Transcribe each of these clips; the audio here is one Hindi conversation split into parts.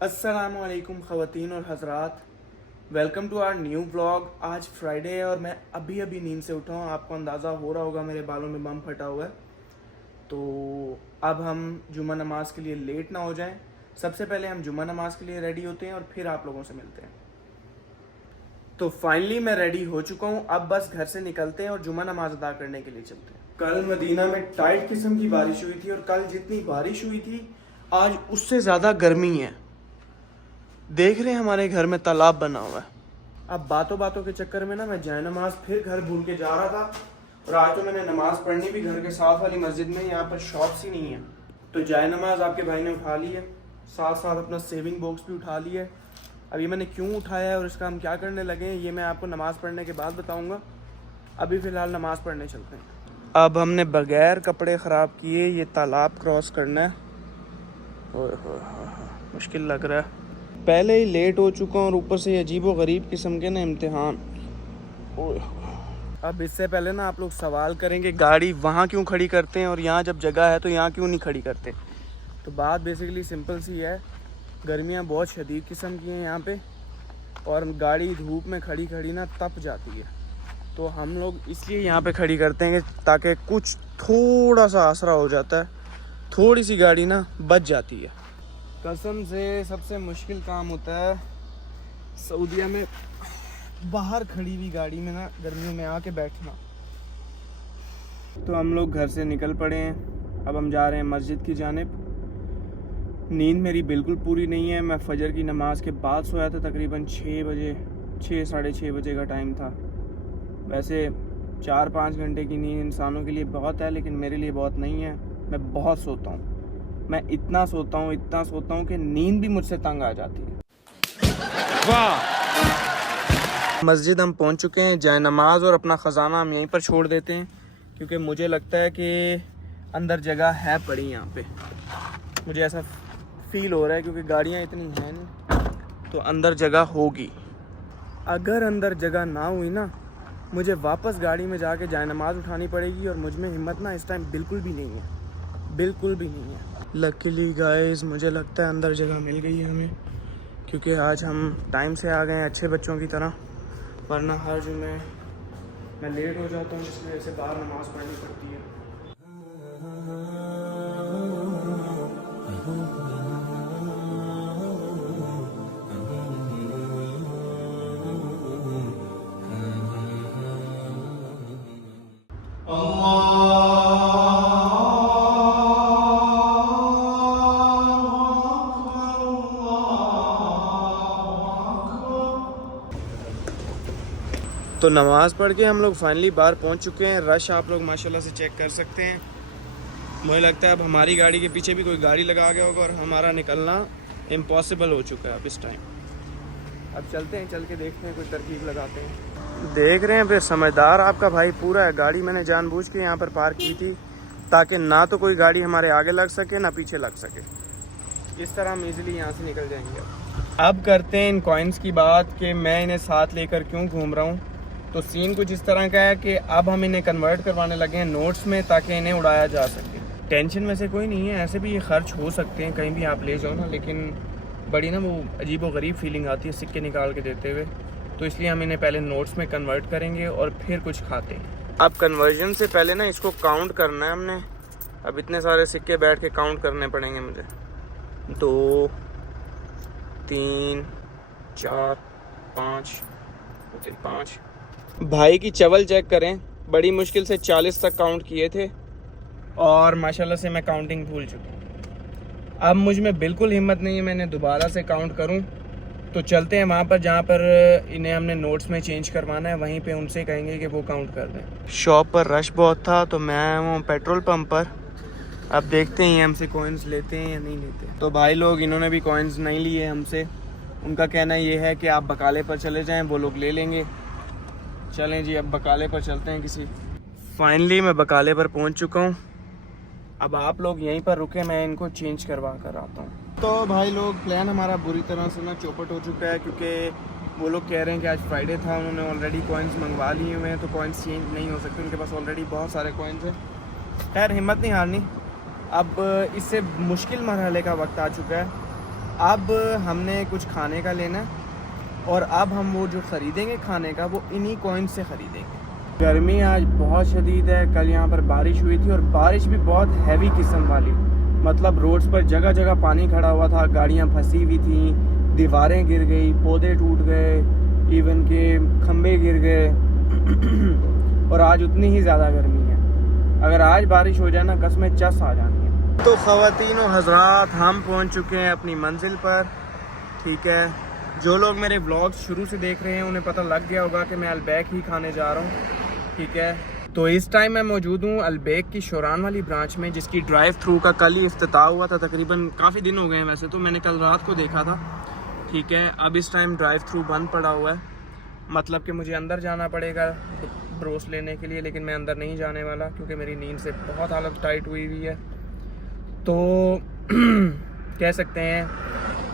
अस्सलामुअलैकुम ख़वातीन और हज़रात, welcome to our new vlog. आज फ्राइडे है और मैं अभी नींद से उठा हूँ। आपको अंदाज़ा हो रहा होगा मेरे बालों में बम फटा हुआ है। तो अब हम जुम्मा नमाज के लिए लेट ना हो जाएं। सबसे पहले हम जुम्मा नमाज के लिए रेडी होते हैं और फिर आप लोगों से मिलते हैं। तो फाइनली मैं रेडी हो चुका हूँ। अब बस घर से निकलते हैं और जुम्मा नमाज अदा करने के लिए चलते हैं। कल मदीना में टाइट किस्म की बारिश हुई थी और कल जितनी बारिश हुई थी आज उससे ज़्यादा गर्मी है। देख रहे हैं हमारे घर में तालाब बना हुआ है। अब बातों बातों के चक्कर में ना मैं जाए नमाज फिर घर भूल के जा रहा था और आज तो मैंने नमाज पढ़नी भी घर के साथ वाली मस्जिद में। यहाँ पर शॉप्स ही नहीं है तो जाए नमाज आपके भाई ने उठा ली है, साथ साथ अपना सेविंग बॉक्स भी उठा लिया है। अब ये मैंने क्यों उठाया है और इसका हम क्या करने लगे हैं ये मैं आपको नमाज़ पढ़ने के बाद बताऊँगा। अभी फ़िलहाल नमाज़ पढ़ने चलते हैं। अब हमने बग़ैर कपड़े ख़राब किए ये तालाब क्रॉस करना है। मुश्किल लग रहा है, पहले ही लेट हो चुका हूँ और ऊपर से अजीबो गरीब किस्म के ना इम्तिहान। अब इससे पहले ना आप लोग सवाल करेंगे गाड़ी वहाँ क्यों खड़ी करते हैं और यहाँ जब जगह है तो यहाँ क्यों नहीं खड़ी करते। तो बात बेसिकली सिंपल सी है, गर्मियाँ बहुत शदीद किस्म की हैं यहाँ पे और गाड़ी धूप में खड़ी खड़ी ना तप जाती है। तो हम लोग इसलिए यहाँ पे खड़ी करते हैं कि ताकि कुछ थोड़ा सा आसरा हो जाता है, थोड़ी सी गाड़ी ना बच जाती है। कसम से सबसे मुश्किल काम होता है सऊदीया में बाहर खड़ी हुई गाड़ी में ना गर्मियों में आके बैठना। तो हम लोग घर से निकल पड़े हैं। अब हम जा रहे हैं मस्जिद की जानिब। नींद मेरी बिल्कुल पूरी नहीं है। मैं फजर की नमाज़ के बाद सोया था, तकरीबन 6 बजे, 6 साढ़े 6 बजे का टाइम था। वैसे 4-5 घंटे की नींद इंसानों के लिए बहुत है लेकिन मेरे लिए बहुत नहीं है। मैं बहुत सोता हूँ, मैं इतना सोता हूँ कि नींद भी मुझसे तंग आ जाती है। वाह! मस्जिद हम पहुँच चुके हैं। जाए नमाज और अपना ख़जाना हम यहीं पर छोड़ देते हैं क्योंकि मुझे लगता है कि अंदर जगह है पड़ी यहाँ पे। मुझे ऐसा फील हो रहा है क्योंकि गाड़ियाँ इतनी हैं नहीं, तो अंदर जगह होगी। अगर अंदर जगह ना हुई ना मुझे वापस गाड़ी में जाके जाए नमाज उठानी पड़ेगी और मुझ में हिम्मत ना इस टाइम बिल्कुल भी नहीं है, बिल्कुल भी नहीं है। लकीली गाइस मुझे लगता है अंदर जगह मिल गई है हमें, क्योंकि आज हम टाइम से आ गए हैं अच्छे बच्चों की तरह। वरना हर जुम्मे मैं लेट हो जाता हूँ जिसकी वजह से बाहर नमाज़ पढ़नी पड़ती है। तो नमाज़ पढ़ के हम लोग फाइनली बाहर पहुंच चुके हैं। रश आप लोग माशाल्लाह से चेक कर सकते हैं। मुझे लगता है अब हमारी गाड़ी के पीछे भी कोई गाड़ी लगा गया होगा और हमारा निकलना इम्पॉसिबल हो चुका है अब इस टाइम। अब चलते हैं, चल के देखते हैं, कोई तरकीब लगाते हैं। देख रहे हैं फिर समझदार आपका भाई पूरा है। गाड़ी मैंने जानबूझ के यहाँ पर पार्क की थी ताकि ना तो कोई गाड़ी हमारे आगे लग सके ना पीछे लग सके। इस तरह हम इजीली यहाँ से निकल जाएंगे। अब करते हैं इन कॉइन्स की बात कि मैं इन्हें साथ लेकर क्यों घूम रहा हूँ। तो सीन कुछ इस तरह का है कि अब हम इन्हें कन्वर्ट करवाने लगे हैं नोट्स में ताकि इन्हें उड़ाया जा सके। टेंशन वैसे कोई नहीं है, ऐसे भी ये खर्च हो सकते हैं कहीं भी आप ले जाओ ना, लेकिन बड़ी ना वो अजीब व गरीब फीलिंग आती है सिक्के निकाल के देते हुए। तो इसलिए हम इन्हें पहले नोट्स में कन्वर्ट करेंगे और फिर कुछ खाते हैं। अब कन्वर्जन से पहले ना इसको काउंट करना है हमने। अब इतने सारे सिक्के बैठ के काउंट करने पड़ेंगे मुझे। 2 3 4 5 5। भाई की चवल चेक करें, बड़ी मुश्किल से 40 तक काउंट किए थे और माशाल्लाह से मैं काउंटिंग भूल चुका हूँ। अब मुझ में बिल्कुल हिम्मत नहीं है मैंने दोबारा से काउंट करूँ। तो चलते हैं वहाँ पर जहाँ पर इन्हें हमने नोट्स में चेंज करवाना है, वहीं पे उनसे कहेंगे कि वो काउंट कर दें। शॉप पर रश बहुत था तो मैं हूँ पेट्रोल पंप पर। अब देखते हैं हमसे कॉइन्स लेते हैं या नहीं लेते। तो भाई लोग इन्होंने भी कॉइन्स नहीं लिए हमसे। उनका कहना ये है कि आप बकाले पर चले जाएँ, वो लोग ले लेंगे। चलें जी, अब बकाले पर चलते हैं किसी। फाइनली मैं बकाले पर पहुंच चुका हूं। अब आप लोग यहीं पर रुके, मैं इनको चेंज करवा कर आता हूं। तो भाई लोग प्लान हमारा बुरी तरह से ना चौपट हो चुका है क्योंकि वो लोग कह रहे हैं कि आज फ्राइडे था, उन्होंने ऑलरेडी कॉइन्स मंगवा लिए हुए हैं तो कॉइन्स चेंज नहीं हो सकते, उनके पास ऑलरेडी बहुत सारे कॉइन्स हैं। खैर हिम्मत नहीं हारनी, अब इससे मुश्किल मरहले का वक्त आ चुका है। अब हमने कुछ खाने का लेना है और अब हम वो जो ख़रीदेंगे खाने का वो इन्हीं कॉइन्स से ख़रीदेंगे। गर्मी आज बहुत शदीद है। कल यहाँ पर बारिश हुई थी और बारिश भी बहुत हैवी किस्म वाली, मतलब रोड्स पर जगह जगह पानी खड़ा हुआ था, गाड़ियाँ फंसी हुई थी, दीवारें गिर गई, पौधे टूट गए, इवन के खंबे गिर गए और आज उतनी ही ज़्यादा गर्मी है। अगर आज बारिश हो जाए ना कसमें चस आ जानी है। तो ख़वातीन व हज़रात, हम पहुँच चुके हैं अपनी मंजिल पर। ठीक है, जो लोग मेरे व्लॉग्स शुरू से देख रहे हैं उन्हें पता लग गया होगा कि मैं अलबैक ही खाने जा रहा हूँ। ठीक है, तो इस टाइम मैं मौजूद हूँ अलबैक की शोरान वाली ब्रांच में, जिसकी ड्राइव थ्रू का कल ही इफ्तिताह हुआ था। तकरीबन काफ़ी दिन हो गए हैं वैसे तो, मैंने कल रात को देखा था। ठीक है, अब इस टाइम ड्राइव थ्रू बंद पड़ा हुआ है, मतलब कि मुझे अंदर जाना पड़ेगा ब्रोस लेने के लिए, लेकिन मैं अंदर नहीं जाने वाला क्योंकि मेरी नींद से बहुत हालत टाइट हुई हुई है। तो कह सकते हैं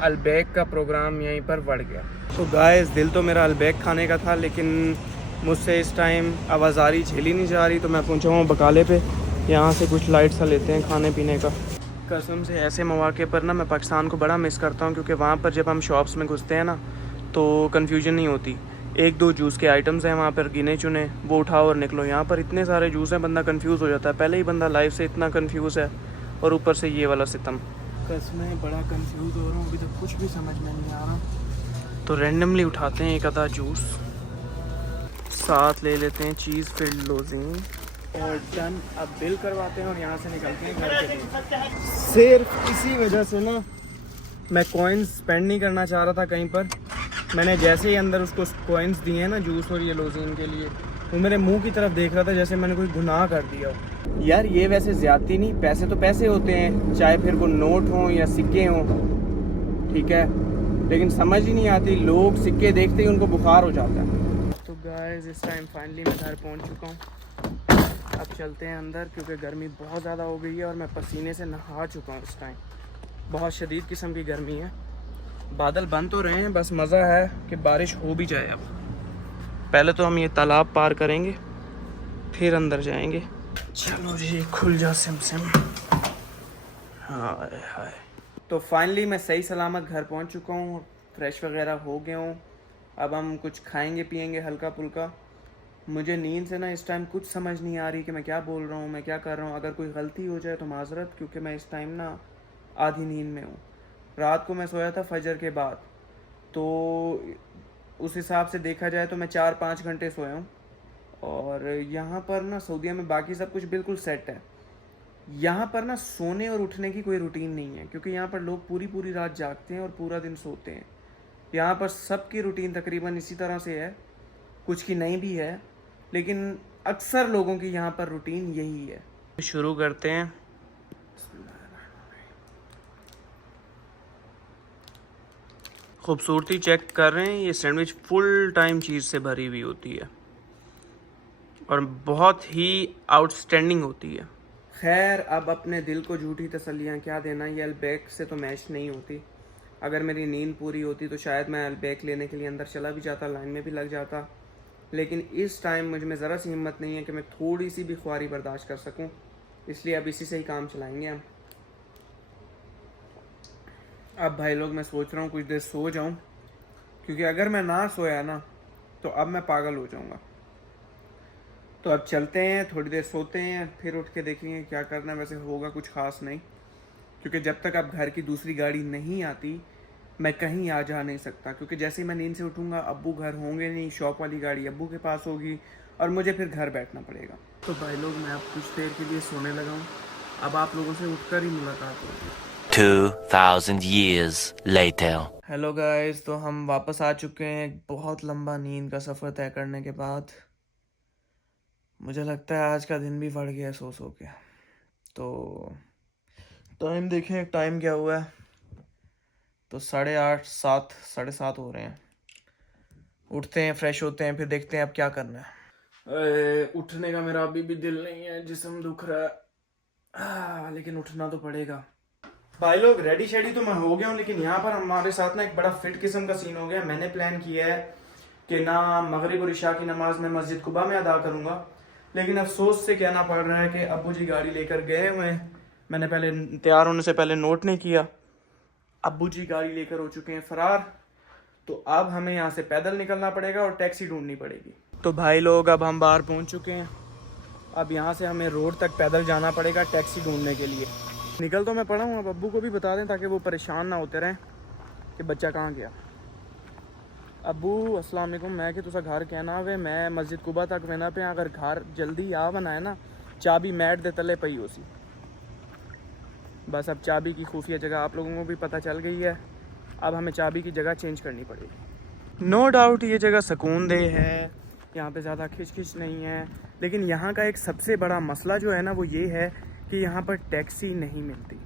अलबैक का प्रोग्राम यहीं पर बढ़ गया। तो गाइस, दिल तो मेरा अलबैक खाने का था, लेकिन मुझसे इस टाइम आवाज़ारी झेली नहीं जा रही, तो मैं पहुंचा हूँ बकाले पे। यहाँ से कुछ लाइट सा लेते हैं खाने पीने का। कसम से ऐसे मौके पर ना मैं पाकिस्तान को बड़ा मिस करता हूँ, क्योंकि वहाँ पर जब हम शॉप्स में घुसते हैं ना तो कन्फ्यूजन नहीं होती। एक दो जूस के आइटम्स हैं वहाँ पर गिने चुने, वो उठाओ और निकलो। यहाँ पर इतने सारे जूस हैं, बंदा कंफ्यूज हो जाता है। पहले ही बंदा लाइफ से इतना कंफ्यूज है और ऊपर से ये वाला सितम। कसमें बड़ा कंफ्यूज हो रहा हूँ, अभी तक कुछ भी समझ में नहीं आ रहा। तो रैंडमली उठाते हैं एक आधा जूस, साथ ले लेते हैं चीज़ फिल्ड लोज़ीन और डन। अब बिल करवाते हैं और यहाँ से निकलते हैं घर के लिए। सिर्फ इसी वजह से ना मैं कॉइन्स स्पेंड नहीं करना चाह रहा था कहीं पर। मैंने जैसे ही अंदर उसको कॉइन्स दिए हैं ना जूस और ये लोज़ीन के लिए, वो मेरे मुंह की तरफ देख रहा था जैसे मैंने कोई गुनाह कर दिया हो। यार ये वैसे ज़्यादती नहीं, पैसे तो पैसे होते हैं, चाहे फिर वो नोट हों या सिक्के हों। ठीक है, लेकिन समझ ही नहीं आती, लोग सिक्के देखते ही उनको बुखार हो जाता है। तो गाइस, इस टाइम फाइनली मैं घर पहुंच चुका हूं। अब चलते हैं अंदर क्योंकि गर्मी बहुत ज़्यादा हो गई है और मैं पसीने से नहा चुका हूं। इस टाइम बहुत शदीद किस्म की गर्मी है। बादल बन तो रहे हैं, बस मज़ा है कि बारिश हो भी जाए। अब पहले तो हम ये तालाब पार करेंगे, फिर अंदर जाएंगे। चलो जी, खुल जा सिम सिम। हाय हाय। तो फाइनली मैं सही सलामत घर पहुंच चुका हूँ, फ्रेश वगैरह हो गया हूँ। अब हम कुछ खाएंगे पिएंगे हल्का फुल्का। मुझे नींद से ना इस टाइम कुछ समझ नहीं आ रही कि मैं क्या बोल रहा हूँ, मैं क्या कर रहा हूँ। अगर कोई गलती हो जाए तो माजरत, क्योंकि मैं इस टाइम ना आधी नींद में हूँ। रात को मैं सोया था फजर के बाद, तो उस हिसाब से देखा जाए तो मैं 4-5 घंटे सोया हूँ। और यहाँ पर ना सऊदीया में बाकी सब कुछ बिल्कुल सेट है। यहाँ पर ना सोने और उठने की कोई रूटीन नहीं है, क्योंकि यहाँ पर लोग पूरी पूरी रात जागते हैं और पूरा दिन सोते हैं। यहाँ पर सबकी रूटीन तकरीबन इसी तरह से है, कुछ की नहीं भी है, लेकिन अक्सर लोगों की यहाँ पर रूटीन यही है। शुरू करते हैं। खूबसूरती चेक कर रहे हैं, ये सैंडविच फुल टाइम चीज़ से भरी हुई होती है और बहुत ही आउटस्टैंडिंग होती है। खैर, अब अपने दिल को झूठी तसल्लियाँ क्या देना, ये अलबैक से तो मैच नहीं होती। अगर मेरी नींद पूरी होती तो शायद मैं अलबैक लेने के लिए अंदर चला भी जाता, लाइन में भी लग जाता, लेकिन इस टाइम मुझ में ज़रा सी हिम्मत नहीं है कि मैं थोड़ी सी भी ख्वारी बर्दाश्त कर सकूं। इसलिए अब इसी से ही काम चलाएंगे हम। अब भाई लोग, मैं सोच रहा हूँ कुछ देर सो जाऊँ, क्योंकि अगर मैं ना सोया ना तो अब मैं पागल हो जाऊँगा। तो अब चलते हैं, थोड़ी देर सोते हैं, फिर उठ के देखेंगे क्या करना है। वैसे होगा कुछ ख़ास नहीं, क्योंकि जब तक अब घर की दूसरी गाड़ी नहीं आती मैं कहीं आ जा नहीं सकता। क्योंकि जैसे ही मैं नींद से उठूँगा अब्बू घर होंगे नहीं, शॉप वाली गाड़ी अब्बू के पास होगी और मुझे फिर घर बैठना पड़ेगा। तो भाई लोग, मैं अब कुछ देर के लिए सोने लगा हूँ। अब आप लोगों से उठकर ही मुलाकात होगी। 2000 years later. हेलो गाइस, तो हम वापस आ चुके हैं एक बहुत लंबा नींद का सफ़र तय करने के बाद। मुझे लगता है आज का दिन भी बढ़ गया सो सो के। तो टाइम देखें, टाइम क्या हुआ है, तो 8:30 7:30 हो रहे हैं। उठते हैं, फ्रेश होते हैं, फिर देखते हैं अब क्या करना है। उठने का मेरा अभी भी दिल नहीं है, जिस्म दुख रहा है, लेकिन उठना तो पड़ेगा। भाई लोग, रेडी शेडी तो मैं हो गया हूँ, लेकिन यहाँ पर हमारे साथ ना एक बड़ा फिट किस्म का सीन हो गया। मैंने प्लान किया है कि ना मगरिब और इशा की नमाज मैं मस्जिद कुबा में अदा करूँगा, लेकिन अफसोस से कहना पड़ रहा है कि अब्बू जी गाड़ी लेकर गए हुए हैं। मैंने पहले तैयार होने से पहले नोट नहीं किया। अब्बू जी गाड़ी लेकर हो चुके हैं फरार। तो अब हमें यहाँ से पैदल निकलना पड़ेगा और टैक्सी ढूंढनी पड़ेगी। तो भाई लोग अब हम बाहर पहुँच चुके हैं। अब यहाँ से हमें रोड तक पैदल जाना पड़ेगा टैक्सी ढूंढने के लिए। निकल तो मैं पड़ा हूँ, अब अब्बू को भी बता दें ताकि वो परेशान ना होते रहें कि बच्चा कहाँ गया। अब्बू अस्सलाम वालेकुम, मैं कि तुसा घर कहना वे मैं मस्जिद कुबा तक वेना पे, अगर घर जल्दी आ बनाए ना चाबी मैट दे तले पई हो सी। बस अब चाबी की खुफिया जगह आप लोगों को भी पता चल गई है। अब हमें चाबी की जगह चेंज करनी पड़ेगी। नो डाउट ये जगह सुकून दे है, यहाँ पे ज़्यादा खिच नहीं है, लेकिन यहाँ का एक सबसे बड़ा मसला जो है ना वो ये है कि यहाँ पर टैक्सी नहीं मिलती।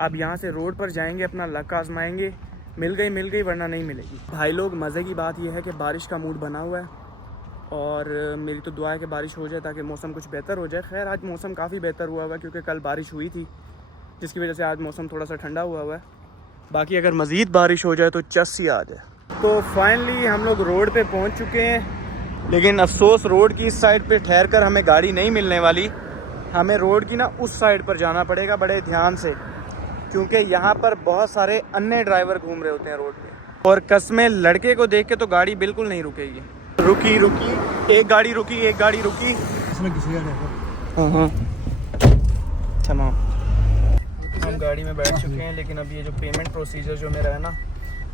अब यहाँ से रोड पर जाएंगे, अपना लक आजमाएंगे, मिल गई वरना नहीं मिलेगी। भाई लोग मज़े की बात यह है कि बारिश का मूड बना हुआ है और मेरी तो दुआ है कि बारिश हो जाए ताकि मौसम कुछ बेहतर हो जाए। खैर आज मौसम काफ़ी बेहतर हुआ है क्योंकि कल बारिश हुई थी, जिसकी वजह से आज मौसम थोड़ा सा ठंडा हुआ है। बाकी अगर मज़ीद बारिश हो जाए तो चस्सी आ जाए। तो फाइनली हम लोग रोड पे पहुंच चुके हैं, लेकिन अफसोस रोड की इस साइड पे ठहर कर हमें गाड़ी नहीं मिलने वाली। हमें रोड की ना उस साइड पर जाना पड़ेगा बड़े ध्यान से, क्योंकि यहाँ पर बहुत सारे अन्य ड्राइवर घूम रहे होते हैं रोड पे। और कसमें लड़के को देख के तो गाड़ी बिल्कुल नहीं रुकेगी। रुकी एक गाड़ी रुकी इसमें किसी का तमाम। हम गाड़ी में बैठ चुके हैं, लेकिन अब ये जो पेमेंट प्रोसीजर जो मेरा है ना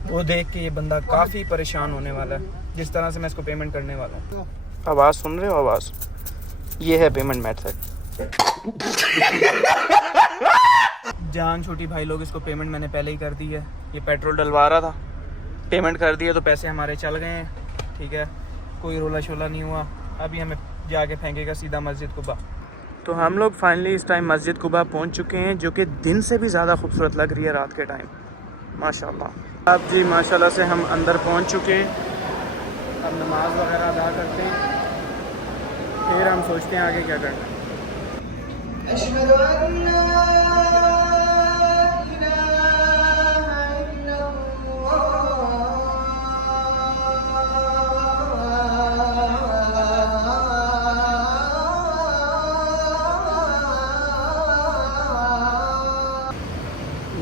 वो देख के ये बंदा काफ़ी परेशान होने वाला है, जिस तरह से मैं इसको पेमेंट करने वाला हूँ। आवाज़ सुन रहे हो? आवाज़ ये है पेमेंट मेथड। जान छोटी भाई लोग, इसको पेमेंट मैंने पहले ही कर दी है। ये पेट्रोल डलवा रहा था, पेमेंट कर दिया तो पैसे हमारे चल गए हैं। ठीक है, कोई रोला शोला नहीं हुआ। अभी हमें जाके फेंकेगा सीधा मस्जिद कुबा। तो हम लोग फाइनली इस टाइम मस्जिद कुबा पहुंच चुके हैं, जो कि दिन से भी ज़्यादा खूबसूरत लग रही है रात के टाइम माशाल्लाह। अब जी माशाल्लाह से हम अंदर पहुंच चुके हैं। अब नमाज वगैरह अदा करते हैं, फिर हम सोचते हैं आगे क्या करना है।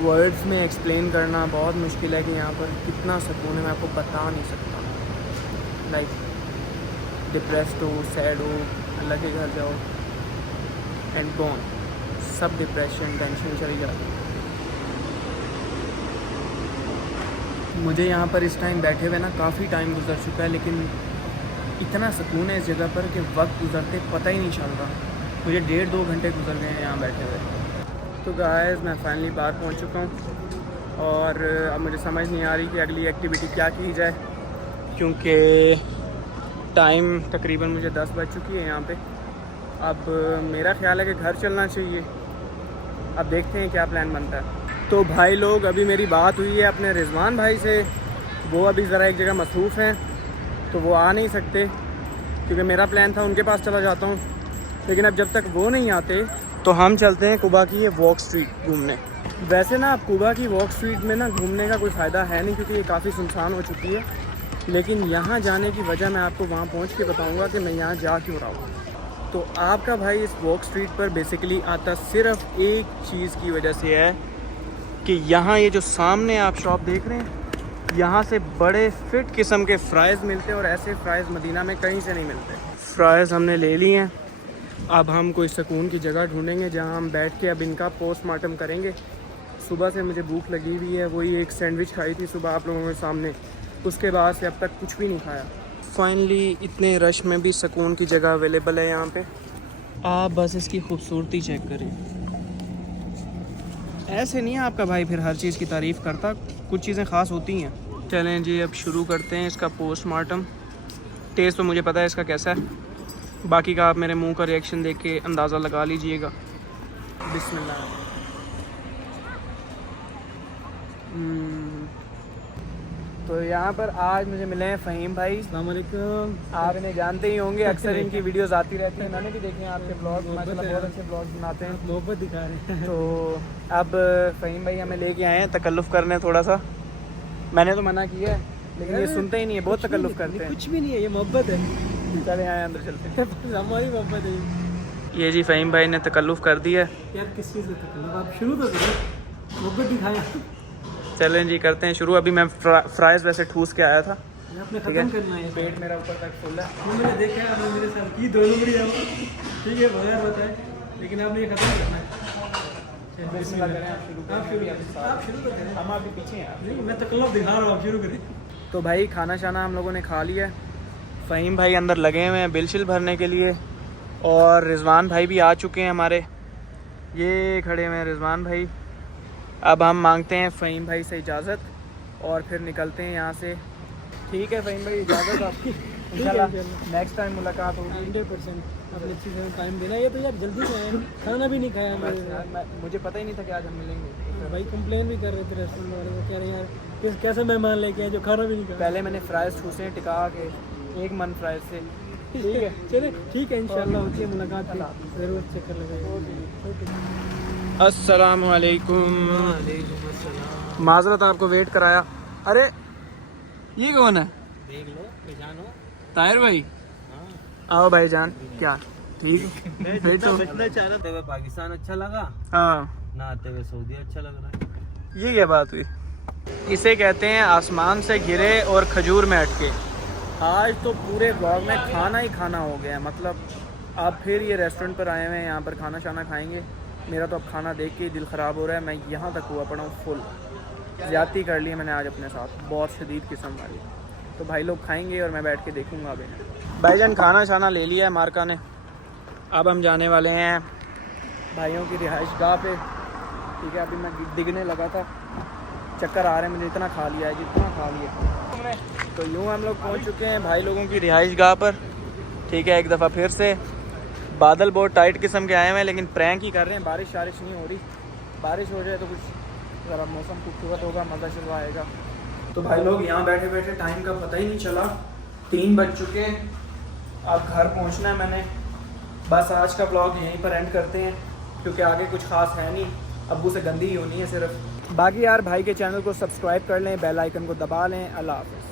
वर्ड्स में एक्सप्लेन करना बहुत मुश्किल है कि यहाँ पर कितना सुकून है, मैं आपको बता नहीं सकता। लाइक डिप्रेस्ड हो, सैड हो, अल्लाह के घर जाओ एंड गॉन, सब डिप्रेशन टेंशन चली जाती है। मुझे यहाँ पर इस टाइम बैठे हुए ना काफ़ी टाइम गुजर चुका है, लेकिन इतना सुकून है इस जगह पर कि वक्त गुजरते पता ही नहीं चल रहा। मुझे 1.5-2 घंटे गुजर गए हैं यहाँ बैठे हुए। तो गाइस मैं फाइनली बाहर पहुँच चुका हूँ और अब मुझे समझ नहीं आ रही कि अगली एक्टिविटी क्या की जाए, क्योंकि टाइम तकरीबन मुझे 10 बज चुकी है यहाँ पे। अब मेरा ख्याल है कि घर चलना चाहिए। अब देखते हैं क्या प्लान बनता है। तो भाई लोग अभी मेरी बात हुई है अपने रिजवान भाई से, वो अभी ज़रा एक जगह मसरूफ़ हैं तो वो आ नहीं सकते, क्योंकि मेरा प्लान था उनके पास चला जाता हूँ। लेकिन अब जब तक वो नहीं आते तो हम चलते हैं कुबा की ये वॉक स्ट्रीट घूमने। वैसे ना अब कुबा की वॉक स्ट्रीट में ना घूमने का कोई फ़ायदा है नहीं, क्योंकि ये काफ़ी सुनसान हो चुकी है। लेकिन यहाँ जाने की वजह मैं आपको वहाँ पहुँच के बताऊँगा कि मैं यहाँ जा क्यों रहा हूँ। तो आपका भाई इस वॉक स्ट्रीट पर बेसिकली आता सिर्फ एक चीज़ की वजह से है कि यहाँ ये जो सामने आप शॉप देख रहे हैं, यहाँ से बड़े फिट किस्म के फ़्राइज़ मिलते हैं और ऐसे फ़्राइज़ मदीना में कहीं से नहीं मिलते। फ़्राइज़ हमने ले लिए हैं। अब हम कोई सुकून की जगह ढूंढेंगे जहाँ हम बैठ के अब इनका पोस्टमार्टम करेंगे। सुबह से मुझे भूख लगी हुई है, वही एक सैंडविच खाई थी सुबह आप लोगों के सामने, उसके बाद से अब तक कुछ भी नहीं खाया। फाइनली इतने रश में भी सुकून की जगह अवेलेबल है यहाँ पे। आप बस इसकी खूबसूरती चेक करें। ऐसे नहीं है आपका भाई फिर हर चीज़ की तारीफ़ करता, कुछ चीज़ें ख़ास होती हैं। चलें जी अब शुरू करते हैं इसका पोस्टमार्टम। टेस्ट तो मुझे पता है इसका कैसा है, बाकी का आप मेरे मुंह का रिएक्शन देख के अंदाज़ा लगा लीजिएगा। बिस्मिल्लाह। तो यहाँ पर आज मुझे मिले हैं फ़हीम भाई। अस्सलाम वालेकुम। आप इन्हें जानते ही होंगे, अक्सर इनकी वीडियोस आती रहती हैं, मैंने भी देखे हैं आपके ब्लॉग, माशाल्लाह बहुत अच्छे ब्लॉग बनाते हैं, मोहब्बत दिखा रहे हैं। तो अब फ़हीम भाई हमें लेके आए हैं तकल्लुफ़ करने थोड़ा सा। मैंने तो मना किया है लेकिन ये सुनते ही नहीं है, बहुत तकल्लुफ़ करते हैं। कुछ भी नहीं है, ये मोहब्बत है। चले आए अंदर चलते हैं। हमारी मोहब्बत है ये जी। फ़हीम भाई ने तकल्लुफ़ कर दिया है। यार किस चीज़ का तकल्लुफ़, आप शुरू तो करें, मोहब्बत दिखाएं। चलें जी, करते हैं शुरू। अभी मैं फ्राइज़ वैसे ठूस के आया था, आपने ठीक है। खत्म करना है। पेट मेरा ऊपर तक फुल है। वो मैंने देखा है, आपने मेरे साथ की 2 नंबरी है, ठीक है, बगैर बताए, लेकिन आपने ये खत्म करना है। बिस्मिल्लाह करें, आप शुरू करें। आप शुरू कर दें। हम अभी पीछे हैं। नहीं, मैं तो क्लब दिखा रहा हूँ, आप शुरू करें। तो भाई खाना शाना हम लोगों ने खा लिया है। फ़हीम भाई अंदर लगे हुए हैं बिल शिल भरने के लिए, और रिजवान भाई भी आ चुके हैं हमारे, ये खड़े हुए हैं रिजवान भाई। अब हम मांगते हैं फ़हीम भाई से इजाज़त और फिर निकलते हैं यहाँ से। ठीक है फ़हीम भाई, इजाज़त आपकी। इंशाल्लाह नेक्स्ट टाइम मुलाकात होगी। 100% आपने अच्छी तरह टाइम देना। ये तो यार जल्दी से आए, खाना भी नहीं खाया हमने। मुझे पता ही नहीं था कि आज हम मिलेंगे। भाई कंप्लेन भी कर रहे थे रेस्टोरेंट वाले को, कह रहे यार कैसे मेहमान लेके आए जो खाना भी नहीं खाया। पहले मैंने फ्राइज़ ठूसे टिका के, एक मन फ्राइज़ से। ठीक है, चले ठीक है, इंशाल्लाह होती है मुलाकात, ज़रूर चक्कर लगाएंगे। अस्सलाम वालेकुम। माजरत आपको वेट कराया। अरे ये कौन है? देख लो, पहचानो। ताहिर भाई, आओ भाईजान। क्या ठीक है तो आते हुए पाकिस्तान अच्छा लगा, हाँ, ना आते हुए सऊदी अच्छा लग रहा है। ये क्या बात हुई? इसे कहते हैं आसमान से गिरे और खजूर में अटके। आज तो पूरे ब्लॉग में खाना ही खाना हो गया है। मतलब आप फिर ये रेस्टोरेंट पर आए हुए हैं, यहाँ पर खाना शाना खाएंगे। मेरा तो अब खाना देख के ही दिल ख़राब हो रहा है। मैं यहाँ तक हुआ पड़ा हूँ फुल। ज़्यादती कर ली है मैंने आज अपने साथ, बहुत शदीद किस्म वाली। तो भाई लोग खाएंगे और मैं बैठ के देखूँगा। अभी भाईजान खाना शाना ले लिया है मार्का ने। अब हम जाने वाले हैं भाइयों की रिहाइश गाह पे, ठीक है। अभी मैं दिखने लगा था, चक्कर आ रहे हैं मुझे, इतना खा लिया है जितना खा लिया। तो यूँ हम लोग पहुँच चुके हैं भाई लोगों की रिहाइश गाह पर, ठीक है। एक दफ़ा फिर से बादल बहुत टाइट किस्म के आए हुए हैं, लेकिन प्रैंक ही कर रहे हैं। बारिश शारिश नहीं हो रही, बारिश हो जाए तो कुछ ज़रा मौसम खूबसूरत होगा, मज़ा शज़ा आएगा। तो भाई लोग यहाँ बैठे बैठे टाइम का पता ही नहीं चला, 3 बज चुके हैं। अब घर पहुँचना है मैंने। बस आज का ब्लॉग यहीं पर एंड करते हैं, क्योंकि आगे कुछ खास है नहीं। अब्बू से गंदी ही होनी है सिर्फ। बाकी यार भाई के चैनल को सब्सक्राइब कर लें, बेल आइकन को दबा लें। अल्लाह हाफ़िज़।